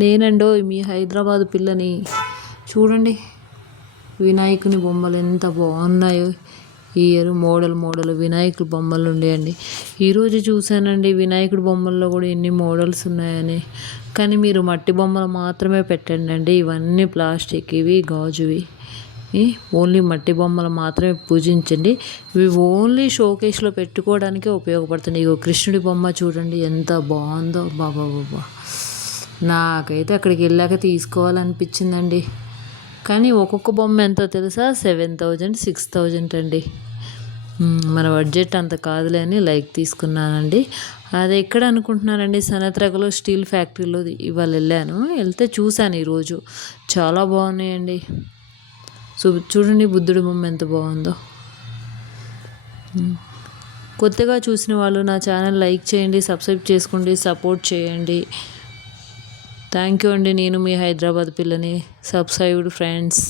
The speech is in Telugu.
నేనండో మీ హైదరాబాద్ పిల్లని. చూడండి వినాయకుని బొమ్మలు ఎంత బాగున్నాయో. ఈ ఇయర్ మోడల్ వినాయకుడు బొమ్మలు ఉండేయండి. ఈరోజు చూశానండి వినాయకుడి బొమ్మల్లో కూడా ఎన్ని మోడల్స్ ఉన్నాయని. కానీ మీరు మట్టి బొమ్మలు మాత్రమే పెట్టండి అండి. ఇవన్నీ ప్లాస్టిక్, ఇవి గాజువి. ఓన్లీ మట్టి బొమ్మలు మాత్రమే పూజించండి. ఇవి ఓన్లీ షోకేస్లో పెట్టుకోవడానికే ఉపయోగపడుతుంది. ఇగో కృష్ణుడి బొమ్మ చూడండి ఎంత బాగుందో. బాబా నాకైతే అక్కడికి వెళ్ళాక తీసుకోవాలనిపించిందండి. కానీ ఒక్కొక్క బొమ్మ ఎంతో తెలుసా? 7,000 6,000 అండి. మన బడ్జెట్ అంత కాదులే అని లైక్ తీసుకున్నానండి. అది ఎక్కడ అనుకుంటున్నానండి, సనత్రకలో స్టీల్ ఫ్యాక్టరీలో ఇవాళ వెళ్ళాను. వెళ్తే చూశాను ఈరోజు. చాలా బాగున్నాయండి. చూడండి బుద్ధుడి బొమ్మ ఎంత బాగుందో. కొత్తగా చూసిన వాళ్ళు నా ఛానల్ లైక్ చేయండి, సబ్స్క్రైబ్ చేసుకోండి, సపోర్ట్ చేయండి. థ్యాంక్ యూ అండి. నేను మీ హైదరాబాద్ పిల్లని. Subscribed friends.